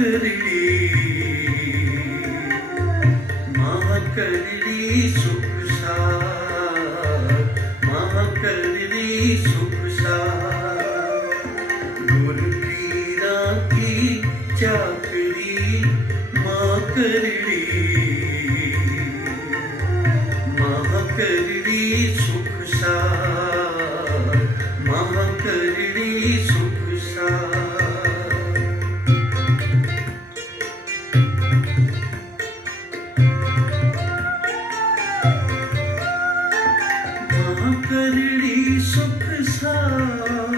करली करली सुखसार करली सुखसार गुरपीरा की चाकरी करली करली सुखसार करली सुखसार करड़ी सुख सार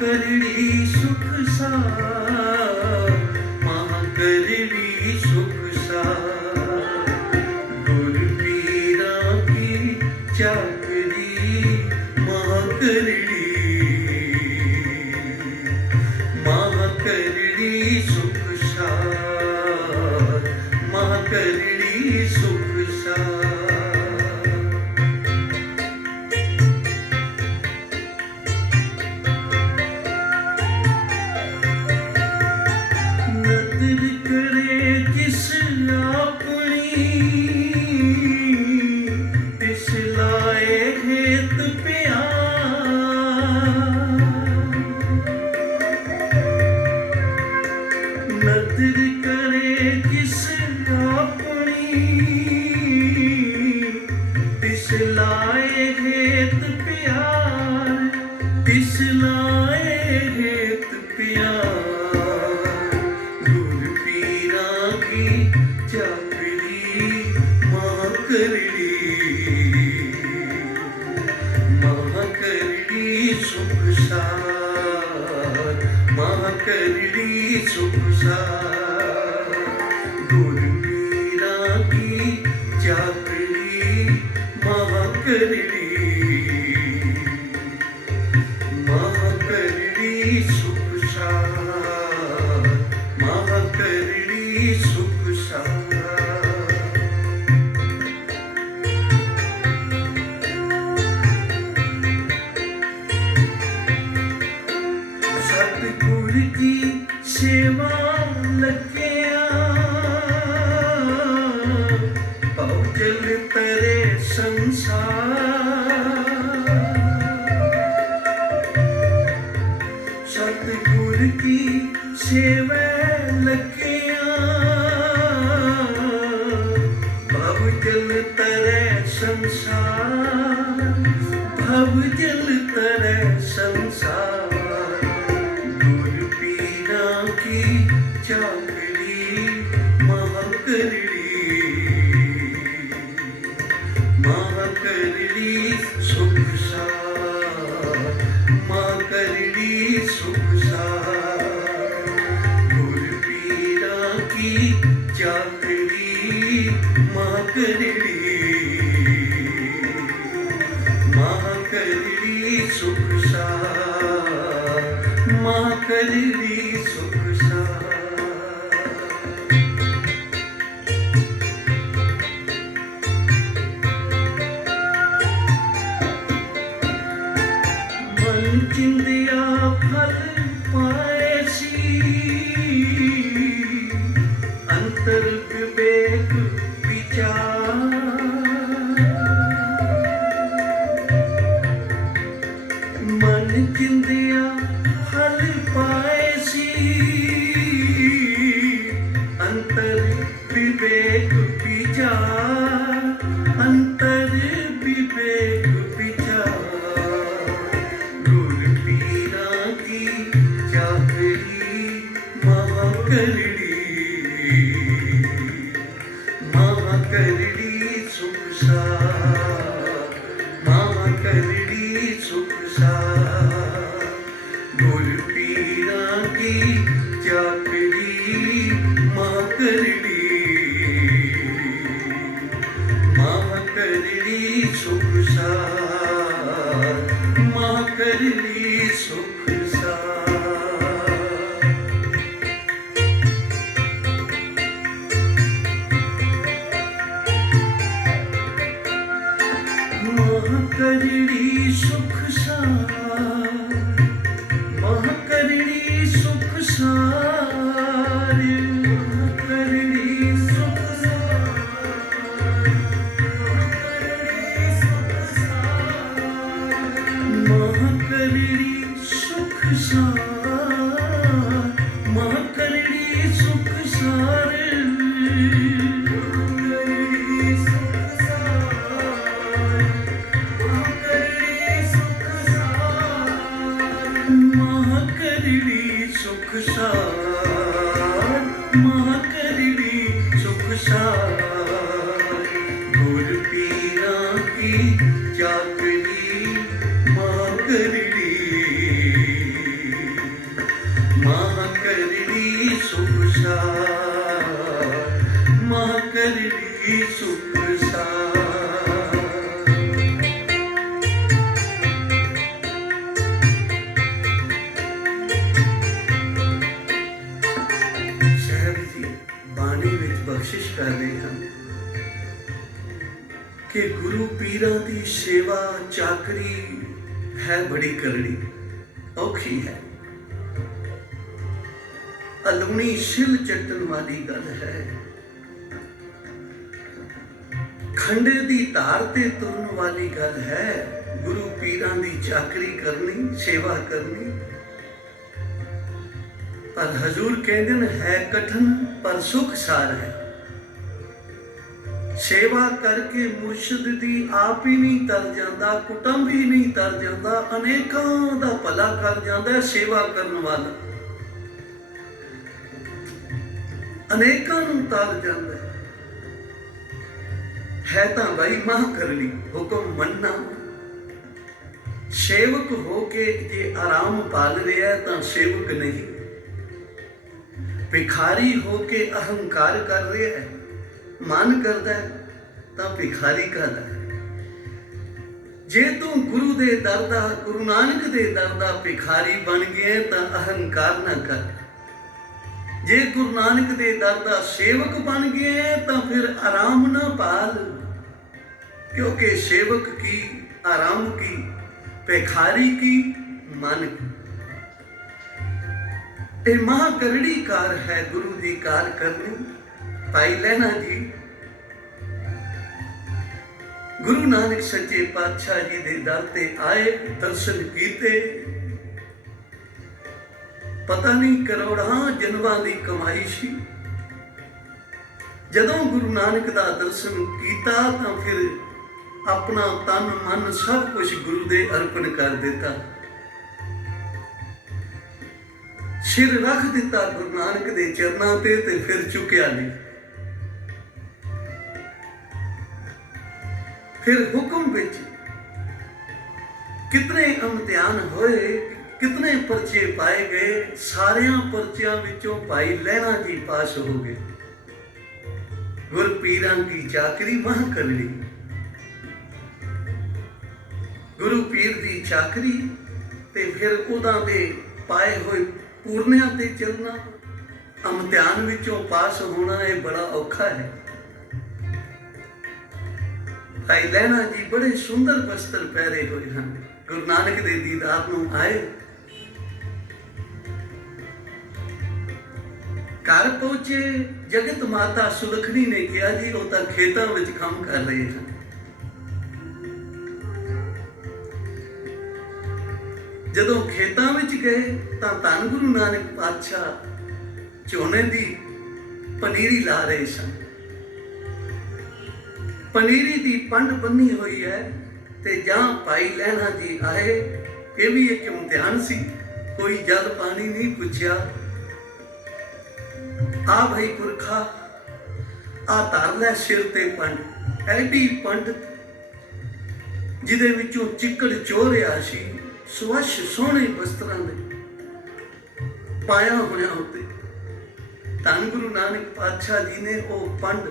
करड़ी सुख सार करड़ी सुख सार गुरपीरा की चाकरी करड़ी करड़ी सुख सार करड़ी सुख सार नदर करे किस अपनी पिसलाए हेत प्यार पिसलाए हेत प्यार गुरपीरा की चाकरी करली करली सुख सार करली सुख सार गुरपीरा की चाकरी करली करली सुख सार करली सुख सार सतगुर की सेवा लगिया पहुँचल तरे संसार सतगुर की सेवा लगिया भवजल तरे संसार भवजल तरे संसार की चाकरी करली सुख सार करली सुख सार गुरपीरा की चाकरी करली करली सुख सार करली सुख सार मन चिंदिया फल पाएसी अंतर विवेक विचार मन चिंदिया फल पाएसी अंतर विवेक विचार अंतर विवेक विचार गुरपीरा की चाकरी करली सुख सार करली सुख सार गुरपीरा की चाकरी करली करली सुख सार करली सुख सार सार मां करड़ी सुख सार। ਸਾਹਿਬ ਜੀ ਬਾਣੀ ਵਿੱਚ ਬਖਸ਼ਿਸ਼ ਕਰ ਰਹੇ ਹਨ कि गुरु पीरा की सेवा चाकरी है बड़ी करड़ी औखी है, अलूनी सिल चट्टन वाली गल है। खंडे दी धार ते तुरन वाली गल है। गुरु पीरा की चाकरी करनी सेवा करनी, पर हजूर कहते है कठिन पर सुख सार है। सेवा करके मुर्शद दी आप ही नहीं तर जाता, कुटुंब ही नहीं तर जाता, अनेकों दा भला कर जाता है सेवा करने वाला, अनेकों नूं तर जाता है। तां भाई मां करनी हुक्म मनना। सेवक हो के जे आराम पाल रहा है तां सेवक नहीं। भिखारी हो के अहंकार कर रहा है, मन करता है तो भिखारी कहता है। जे तू गुरु दे दर दा, गुरु नानक दे दर दा भिखारी बन गया तो अहंकार ना कर। जे गुरु नानक दे दर दा सेवक बन गया तो फिर आराम ना पाल, क्योंकि सेवक की आराम की, भिखारी की मन की। ये महा करड़ी कार है गुरु की कार करनी। भाई लहना जी गुरु नानक सच्चे पातशाह जी दे दर ते आए, दर्शन कीते, पता नहीं करोड़ां जन्मां दी कमाई सी। जदों गुरु नानक दा दर्शन कीता तां फिर अपना तन मन सब कुछ गुरु दे अर्पण कर दिता, सिर रख दिता गुरु नानक दे चरनां ते फिर चुकिया नहीं। फिर हुक्म विच कितने इम्तिहान होए, कितने परचे पाए गए, सारियां परचियां विचों भाई लहना जी पास हो गए। गुर पीरां की चाकरी मां करनी। गुरु पीर की चाकरी ते फिर उदां दे पाए हुए पूर्णियां ते चलना, इम्तिहान विचों पास होना ये बड़ा औखा है। भाई लहना जी बड़े सुंदर वस्त्र पहरे हुए हैं, गुरु नानक दे दीदार नूं आए। घर पहुंचे, जगत माता सुलखनी ने कहा जी वो तो खेतों में काम कर रहे हैं। जदों खेतों में गए तो धन गुरु नानक पातशाह झोने की पनीरी ला रहे सन। पनीरी की पंड बनी हुई है ते जहाँ भाई लहना जी आए, ये भी एक इम्तिहान सी। कोई जल पानी नहीं पूछया, आ भाई पुरखा आ धर लै सिर ते पंड। एडी पंड जिदे विचों चिक्कड़ चोरिया सी, स्वच्छ सोहने वस्त्रां दे पाया होया उत्ते। धन गुरु नानक पातशाह जी ने वो पंड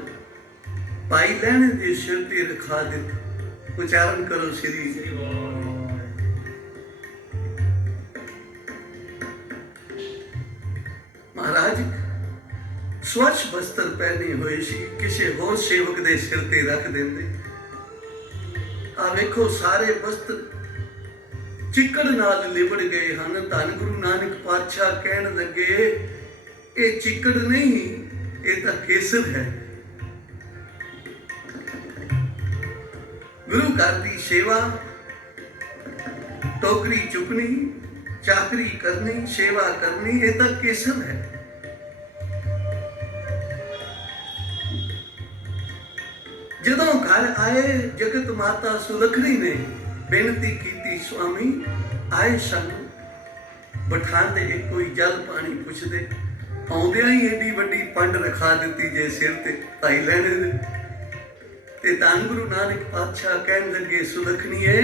भाई लहने के सिर ते रखा दिता। उच्चारण करो श्री। महाराज स्वच्छ वस्त्र पहने हुए सी, किसी होर सेवक दे सिर ते रख देंदे। आ वेखो सारे वस्त्र चिक्कड़ नाल लिबड़ गए हैं। धन गुरु नानक पातशाह कहन लगे ये चिक्कड़ नहीं, ये तो केसर है। गुरु घर की सेवा, टोकरी चुकनी, चाकरी करनी, सेवा करनी, ये तो केसर है। जदों घर आए, जगत माता सुलखनी ने बेनती की, स्वामी आए सन बिठाते, कोई जल पानी पुछते, आउंदियां ही एडी वड्डी पंड रखा दी जे सिर ते भाई लहने दे। ते धन गुरु नानक पातशाह कहन लगे सुलखनीए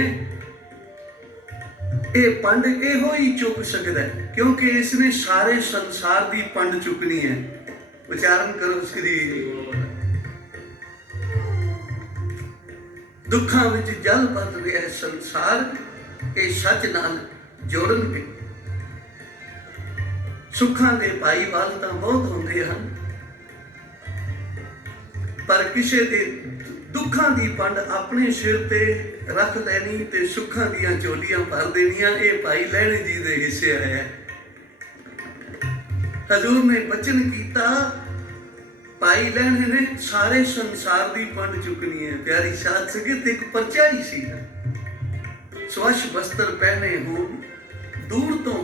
ये पंड इहो ही चुक सकदा है, क्योंकि इसने सारे संसार की पंड चुकनी है। उच्चारण करो श्री। दुखों विच जल बद रहा है संसार, ये सच नाल जोड़नगे। सुखां दे भाईवाल तां बहुत होंदे हन, पर किसी दे दुखों की पंड अपने सिर ते रख लैनी ते सुखां दियां झोलियां भर देनियां, ये भाई लहणे जी दे हिस्से आया। हजूर ने बचन किया, भाई लहणे ने सारे संसार की पंड चुकनी है। प्यारी साध संगत एक परचा ही सी, स्वच्छ वस्त्र पहने हो, दूर तो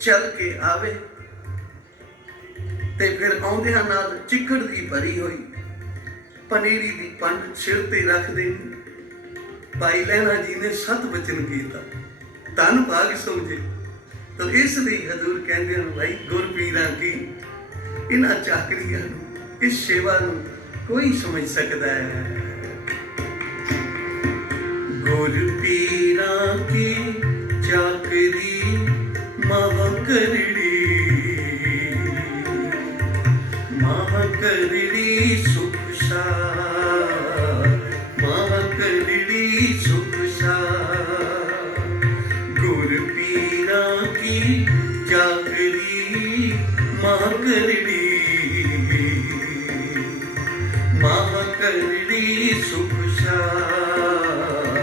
चल के आवे ते फिर आउंदियां नाल चिकड़ दी भरी हुई पनीरी की पंड सिर ते रख देनी। भाई लहणा जी ने सत बचन किया, धन भाग समझे। तो इसलिए हजूर कहते हैं भाई गुरपीरां की इन्हां चाकरियां नूं, इस सेवा नूं कोई समझ सकता है। गुरपीरां की चाकरी महा करड़ी, महा करड़ी सुख सार, महा करड़ी सुख सार। गुरपीरां की चाकरी महा करड़ी, महा करड़ी सुख सार,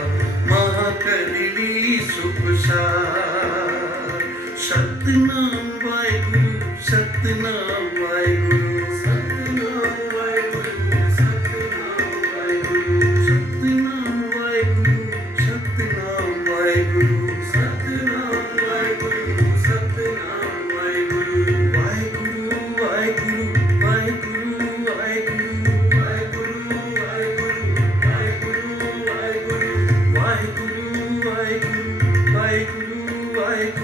महा करड़ी सुख सार। सतनाम वाहिगुरु, सतनाम वाहिगुरु, सतनाम वाहिगुरु, सतनाम वाहिगुरु, सतनाम वाहिगुरु, सतनाम वाहिगुरु, सतनाम वाहिगुरु, सतनाम वाहिगुरु। वाहिगुरु वाहिगुरु वाहिगुरु वाहिगुरु, वाहिगुरु वाहिगुरु वाहिगुरु, वाहिगुरु वाहिगुरु वाहिगुरु, वाहिगुरु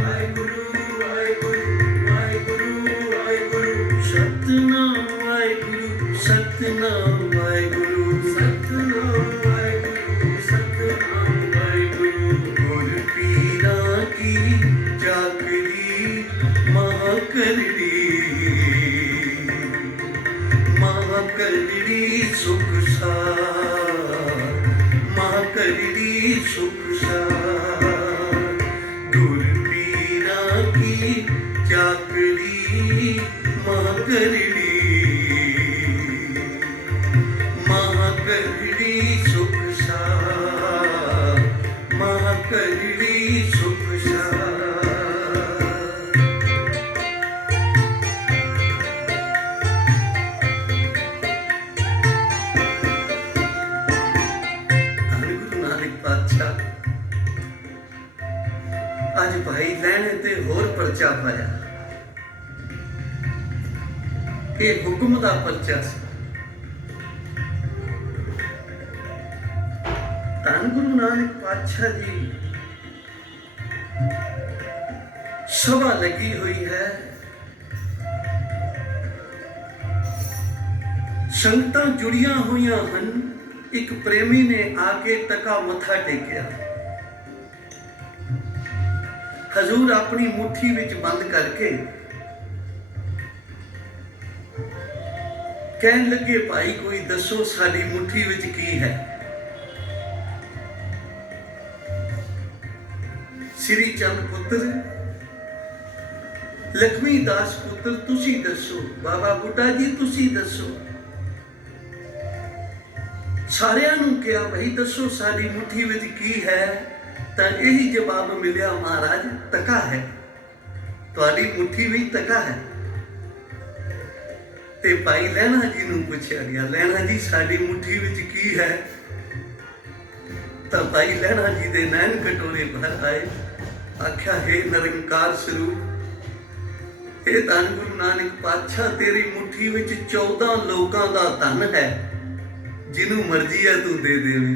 वाहिगुरु वाहिगुरु, वाहिगुरु वाहिगुरु। सतनाम वाहिगुरु, सतनाम वाहिगुरु, सतनाम वाहिगुरु, सतनाम वाहिगुरु। गुरपीरां की चाकरी महा करड़ी, महा करड़ी सुख सार, महा करड़ी सुख सार। गुरपीरां की चाकरी महा करड़ी, महा करड़ी सुख सार, महा करड़ी सुख सार। धन गुरु नानक पातशाह अज भाई लहणे ते होर परचा पाया। ये हुक्म दा परचा सी। धन गुरु नानक पातशाह जी सभा लगी हुई है, संगतां जुड़ियां हुई हन। एक प्रेमी ने आके तका मथा टेकिया। हजूर अपनी मुट्ठी विच बंद करके कहन लगे, भाई कोई दसो साडी मुट्ठी विच की है। श्री चंद पुत्र, लक्ष्मी दास पुत्र तुसी दसो। बाबा बुड्ढा जी तुसी दसो। सारियां नूं कहा भाई दसो साडी मुट्ठी विच की है। तां यही जवाब मिलिया, महाराज तका है, तुहाडी मुट्ठी विच तका है। ते भाई लहणा जी नूं पुछया गया, लहणा जी साडी मुट्ठी विच की है। तां भाई लहणा जी दे नैन कटोरे भर आए। आख्या, हे निरंकार स्वरूप, हे धन गुरु नानक पातशाह, तेरी मुट्ठी विच 14 लोकां दा धन है, जिन्हों मर्जी है तू दे देवे।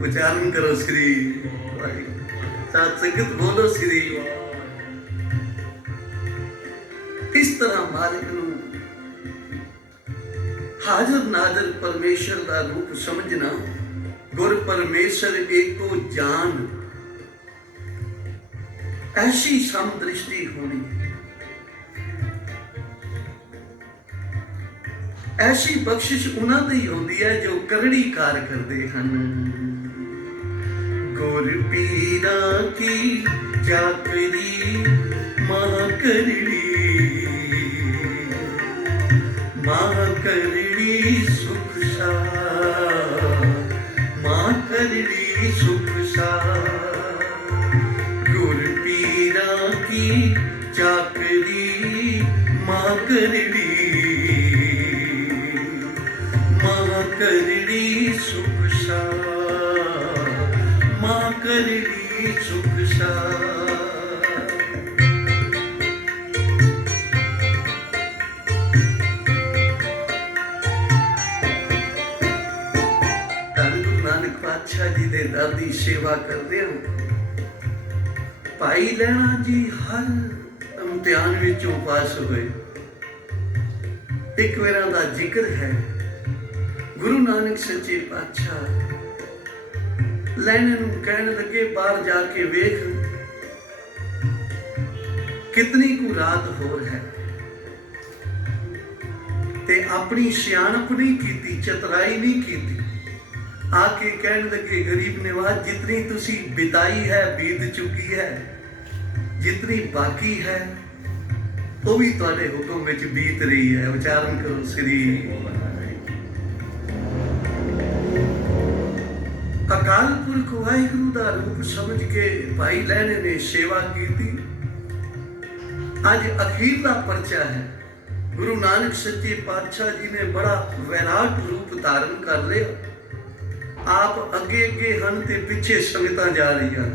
उच्चारण करो श्री वाहिगुरू। साथ संगत बोलो श्री। इस तरह मालिक नूं हाजर नाजर परमेश्वर का रूप समझना, गुर परमेश्वर एको जान, ऐसी समदृष्टि होनी। ऐसी बख्शिश उन्हां ते ही होंदी है जो करड़ी कार करते हैं। गुर पीरा की चाकरी मां करड़ी, मां करड़ी सुख सा, मां करड़ी सुख सा। गुर पीरा की चाकरी मां करड़ी, मां करड़ी सुख सा, मां करड़ी सुख सा। नानक पातशाह जी दे दर दी सेवा करदे हैं। भाई लैणा जी हर इम्तिहान विचों पास होए। एक वेरा दा जिक्र है, गुरु नानक सच्चे पातशाह लैणे नूं कहण लगे, बाहर जाके वेख कितनी कु रात होर है। ते अपनी सियाणप नहीं कीती, चतुराई नहीं कीती। आके कहने लगे, गरीब निवाज जितनी तुसी बिताई है बीत चुकी है, जितनी बाकी है वो भी तुहाडे हुक्म विच बीत रही है। उच्चारण करो श्री अकाल पुरख वाहिगुरु दा रूप समझ के भाई लैणे ने सेवा की। अज अखीरला परचा है। गुरु नानक सच्चे पातशाह जी ने बड़ा वैराट रूप धारण कर लिया। आप अगे अगे हैं ते पिछे संगतां जा रही हैं।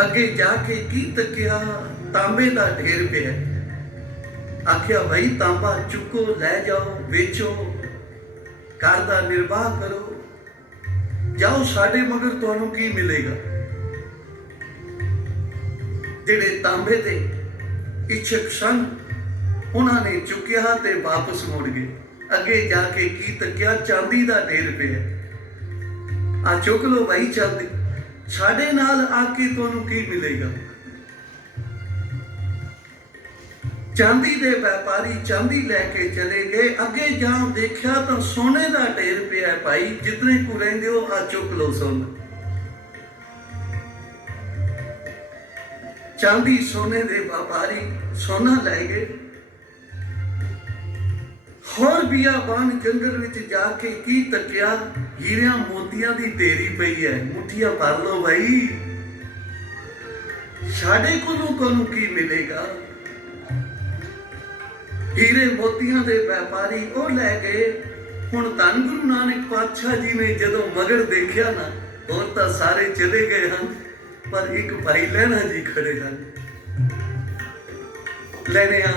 अगे जाके की तकिया, तांबे का ढेर पिया। आखिया भाई तांबा चुको, लै जाओ, बेचो, घर का निर्वाह करो, जाओ, साडे मगर तुहानू की मिलेगा। जेड़े तांबे दे इच्छुक सन उन्होंने चुकिया ते वापस मुड़ गए। अगे जाके की तकिया, चांदी का ढेर पिया। आ चुक लो भाई चांदी, साडे नाल आके तुहानू की मिलेगा। चांदी दे व्यापारी चांदी लैके चले गए। अगे जाओ देखिया तो सोने का ढेर पिया। भाई जितने को रहिंदे हो आ चुक लो सोना। चांदी सोने दे व्यापारी सोना लै गए। होर बियाबान जंगल विच जाके की तकिया, हीरिया मोतियां दी ढेरी पई है। मुठियां भर लो भाई, साडे कोलों कोनू की मिलेगा। हीरे मोतियां दे व्यापारी ओ लै गए। हुण धन गुरु नानक पातशाह जी ने जदों मगर देखिया ना, होर तां सारे चले गए हैं, पर एक भाई लैणा जी खड़े हैं। लैणिया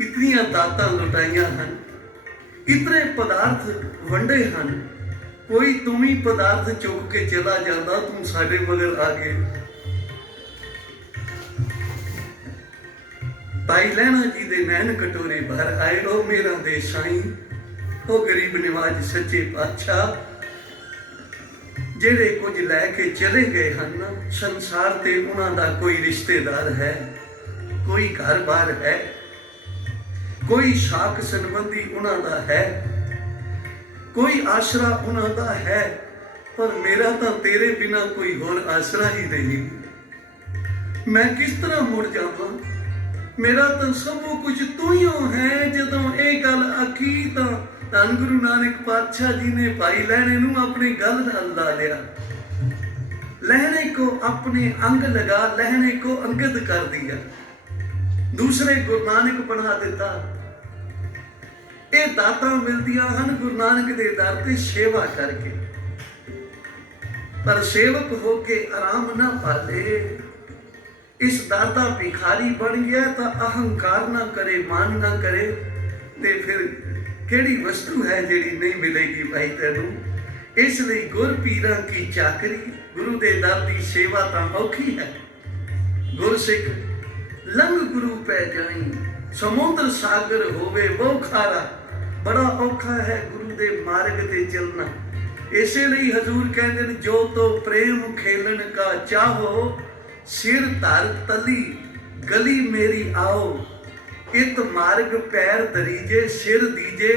इतनियां दातां लुटाइयां हैं, इतने पदार्थ वंडे हैं, कोई तुम ही पदार्थ चुक के चला जाता, तुम साडे मगर आ गए। भाई लैणा जी दे नैन कटोरे भर आए। ओ मेरा दे साईं, ओ गरीब निवाज सच्चे पातशाह, जेड़े कुछ लैके चले गए हैं ना, संसार ते उन्हां दा कोई रिश्तेदार है, कोई घर बार है, कोई शाक संबंधी उन्हां दा है, कोई आसरा उन्हां दा है, पर मेरा तां तेरे बिना कोई होर आसरा ही नहीं। मैं किस तरह मुड़ जावां? मेरा तां सब कुछ तू ही है। जदों ये गल आखी तां धन गुरु नानक पातशाह जी ने भाई लैणे नूं अपने गल नाल ला लिया। लहणे को अपने अंग लगा, लहणे को अंगद कर दिया, दूसरे गुरु नानक बना दिता। ये दाता मिलदियां हन गुरु नानक दे दर ते सेवा करके। पर सेवक होके आराम ना पाले। इस दाता भिखारी बन गया तो अहंकार ना करे, मान ना करे, ते फिर केड़ी वस्तु है जेड़ी नहीं मिलेगी भाई तेनू। इसलिए गुर पीरां की चाकरी, गुरु दे दर दी सेवा तां औखी है। गुरसिख लंघ गुरु पै जाई, समुद्र सागर होवे वो खारा। बड़ा औखा है गुरु दे मार्ग ते चलना। इसलिए हजूर कहते जो तो प्रेम खेलन का चाहो, सिर धर तली गली मेरी आओ इत मार्ग पैर दरीजे सिर दीजे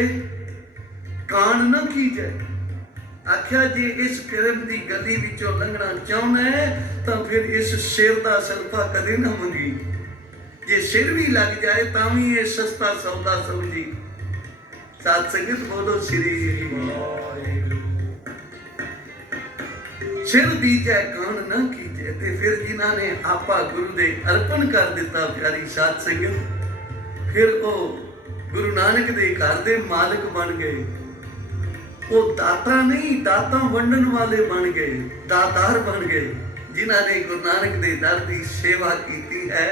कान न कीजे। आख्या जे इस फिल्म की गली विचों लंघना चाहना है तो फिर इस सिर का सल्फा कदे ना मंगी। जे सिर भी लग जाए तो भी ये सस्ता सौदा समझी। साथ संगत बोलो श्री वाहिगुरू। सिर दीजे कान न कीजे। ते फिर जिन्हों ने आपा गुरु दे अर्पण कर दिता प्यारी साध संगत, फिर वो गुरु नानक दे घर दे मालिक बन गए। वो दाता नहीं दाता वंडन वाले बन गए, दातार बन गए, जिन्होंने गुरु नानक दे दर की सेवा की है।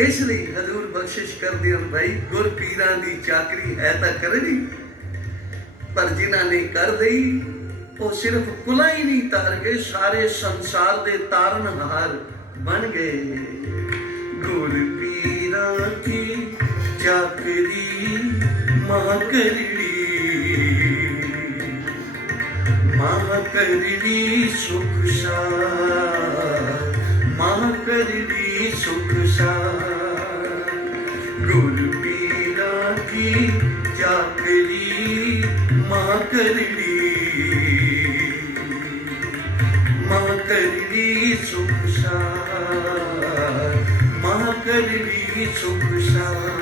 इसलिए हजूर बख्शिश कर दिया भाई, गुर पीरां दी चाकरी है तो करनी, पर जिन्होंने कर दी वो सिर्फ कुला ही नहीं तार गए, सारे संसार दे तारनहार बन गए। गुर पीरां की चाकरी महाकरड़ी, महाकरड़ी सुख सार, महाकरड़ी सुख सार। गुर पीरां की चाकरी महाकरड़ी, महाकरड़ी सुख सार, महाकरड़ी सुख सार।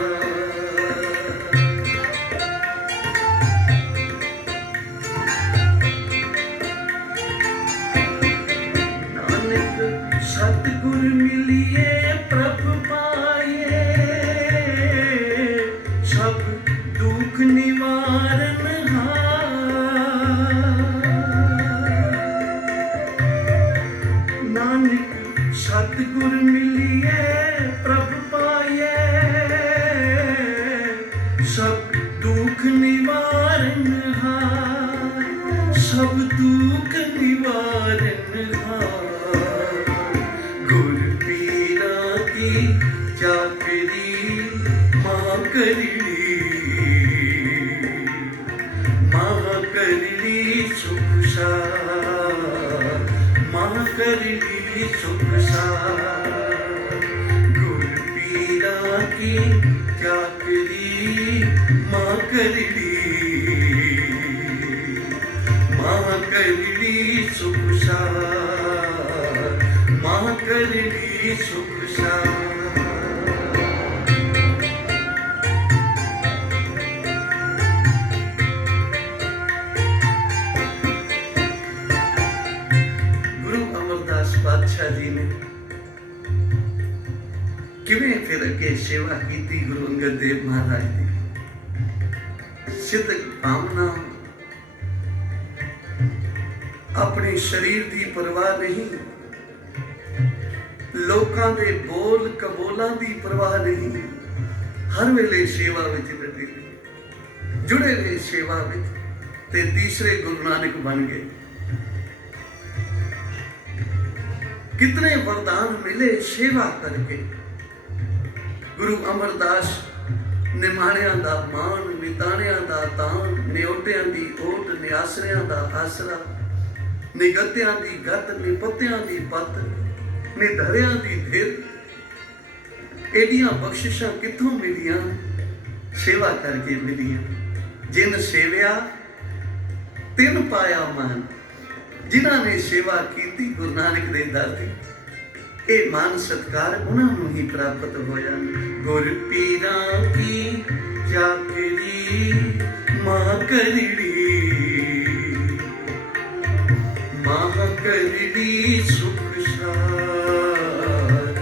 नानक सतगुर मिलिए प्रभ पाए, सब दुख निवारण सतगुर मिलिए प्रभ पाए, सब दुख निवारण हार, सब दुख निवारण हार। गुर पीरां की चाकरी महाकरड़ी, महाकरड़ी सुख सार, महाकरड़ी सुख सार। गुर पीरां की चाकरी महाकरड़ी, महाकरड़ी सुख सार, महाकरड़ी सुख सार। पातशाह जी ने किवें फिर अगे सेवा की गुरु अंगद देव महाराज की। सिद्ध भावना अपने शरीर की परवाह नहीं, लोकां दे बोल कबोलां की परवाह नहीं, हर वेले सेवा विच डटे जुड़े रहे सेवा विच, ते तीसरे गुरु नानक बन गए। कितने वरदान मिले सेवा करके। गुरु अमरदास निमाणियां दा मान, निताणियां दा तान, न्योटियां दी ओट, निआसरियां दा आसरा, निगत्तियां दी गत, निपत्तियां दी पत, निधरियां दी धिर। एडियां बख्शिशां कित्थों मिलियां? सेवा करके मिलियां। जिन सेविया तिन पाया मान। जिन्होंने सेवा की गुरु नानक दे दर दी, ये मान सत्कार उन्होंने ही प्राप्त होया। गुर पीरां की चाकरी महाकरड़ी, महाकरड़ी सुख सार,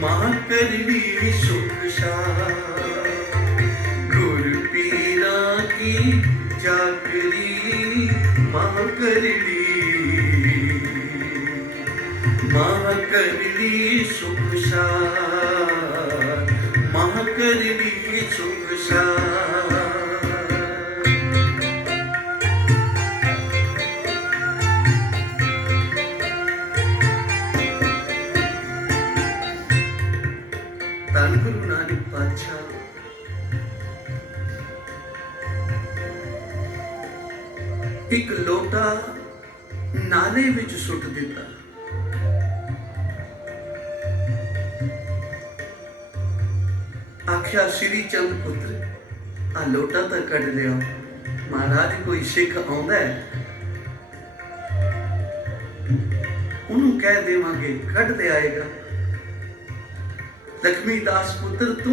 महाकरड़ी सुख सार। गुर पीरां की चाकरी महाकरड़ी, महाकरड़ी सुख सार, महाकरड़ी सुख सार। धन गुरु नानक पातशाह एक लोटा नाले विच सुट दिता। आख्या श्री चंद पुत्र आ लोटा तो कढ़ लिया। महाराज कोई सिख आउंदा है उन्होंने कह देवांगे कढ़ ले आएगा। लक्ष्मी दास पुत्र तू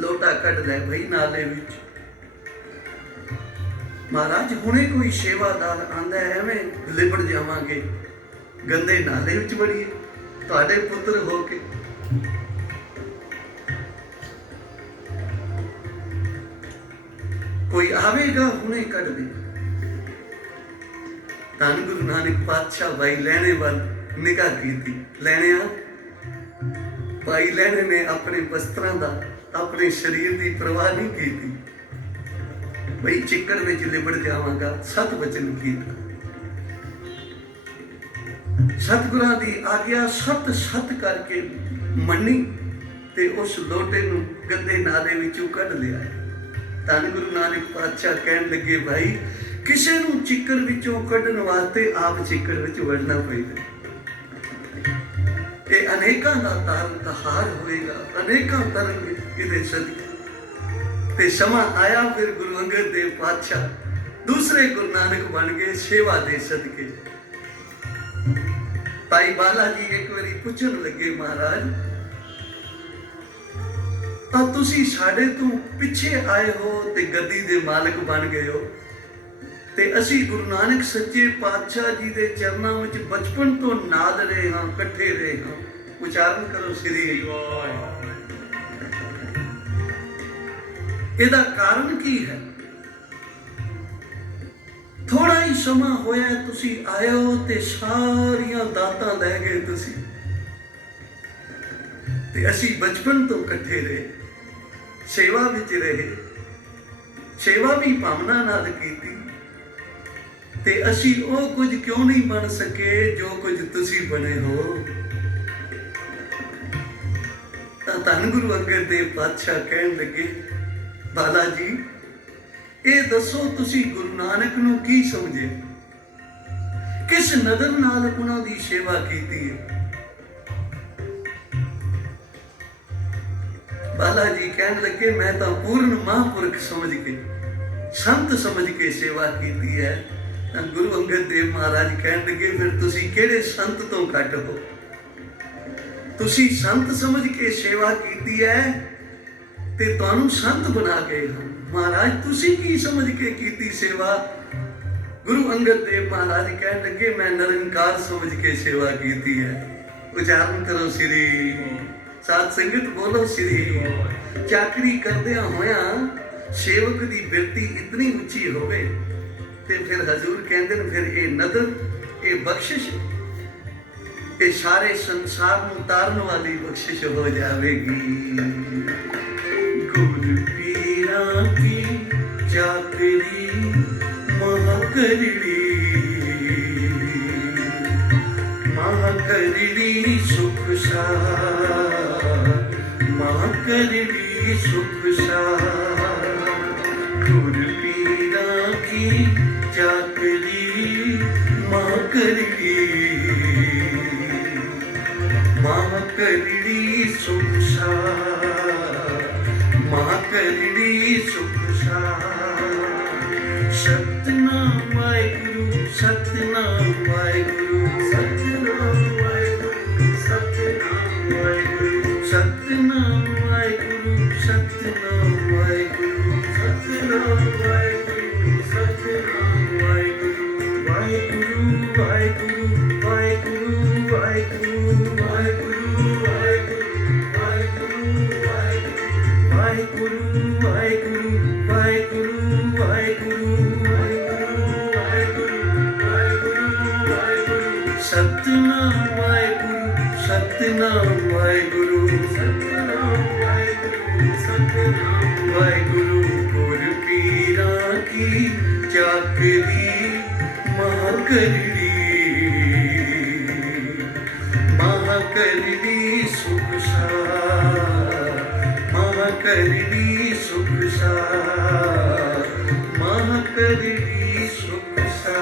लोटा कढ़ ले भाई नाले विच। महाराज हुणे कोई सेवादार आंदा है एवें लिबड़ जावांगे गंदे नाले विच वड़ीए तुहाडे पुत्र हो के। कोई आवेगा हुणे कढ़ दे। धन गुरु नानक पातशाह भाई लैणे वाल निगाह कीती। लैणिया भाई लैणे ने अपने वस्त्रां दा अपने शरीर की परवाह नहीं की। भाई चिक्कड़ में लिबड़ जावांगा सत वचन कीता। सतगुरां दी आग्या सत सत करके मन्नी ते उस लोटे नूं गंदे नाले विचों कढ़ लिया। धन गुरु नानक पातशाह कहन लगे भाई किसे नूं चिक्कड़ विचों कढ़न वास्ते आप चिक्कड़ विच वड़ना पईदा। ये अनेकां दा तार होएगा, अनेकां तरन इहदे सदके। ते समा आया फिर गुरु अंगद देव पातशाह दूसरे गुरु नानक बन गए सेवा दे सदके। भाई बाला जी एक बारी पूछन लगे महाराज तुसी साडे तो पिछे आए हो ते गद्दी दे मालिक बन गए हो ते असी गुरु नानक सच्चे पातशाह जी दे चरनां विच बचपन तो नाद रहे हां कट्ठे रहे हां। उच्चारण करो श्री ਇਹਦਾ ਕਾਰਨ ਕੀ ਹੈ? थोड़ा ही समा होया तुसी आए हो ते सारियां दातां लै गए तुसी ते असी बचपन तो कट्ठे रहे सेवा विच रहे सेवा भी भावना नाल कीती ते असी ओ कुछ क्यों नहीं बन सके जो कुछ तुसी बने हो। तां धन गुरु अंगद देव पातशाह कहन लगे बाला जी ये दसो तुसी गुरु नानक नूं की समझे किस नदर नाल उन्हां दी सेवा कीती है। बाला जी कहन लगे मैं तो पूर्ण महापुरख समझ के संत समझ के सेवा कीती है। गुरु अंगद देव महाराज कहन लगे फिर तुसी केड़े संत तो घट हो। तुसी संत समझ के सेवा कीती है ते तुहानू संत बना गए हम। महाराज तुसी की समझ के कीती सेवा। गुरु अंगद देव महाराज कहन लगे मैं निरंकार समझ के सेवा कीती है। उच्चारण करो श्री साध संगत बोलो श्री। चाकरी करदियां होया सेवक दी बिरती इतनी उच्ची होवे ते फिर हजूर कहंदे ने फिर ये नदर ये बख्शिश ये सारे संसार नूं तारन वाली बख्शिश हो जावेगी। गुरु पीरा की चाकरी महाकरड़ी महाकरड़ी सुख सा महाकरड़ी सुख सा। गुरु पीरा की चाकरी महाकरड़ी महाकरड़ी सुख सा महाकरड़ी सुख सा। सतनाम वाहिगुरु सतनाम वाहिगुरु सतनाम वाहिगुरु सतनाम वाहिगुरु सतनाम वाहिगुरु सतनाम वाहिगुरु सतनाम वाहिगुरु सतनाम वाहिगुरु वाहिगुरु वाहिगुरु वाहिगुरु वाहिगुरु वाहिगुरु वाहिगुरु वाहिगुरु वाहिगुरु वाहिगुरु वाहिगुरु सतनाम वाहिगुरु सतनाम वाहिगुरु सतनाम वाहिगुरु सतनाम वाहिगुरु। गुरु पीरा की चाकरी महाकरड़ी महाकरड़ी सुख सा महाकरड़ी सुख सा महाकरड़ी सुख सा।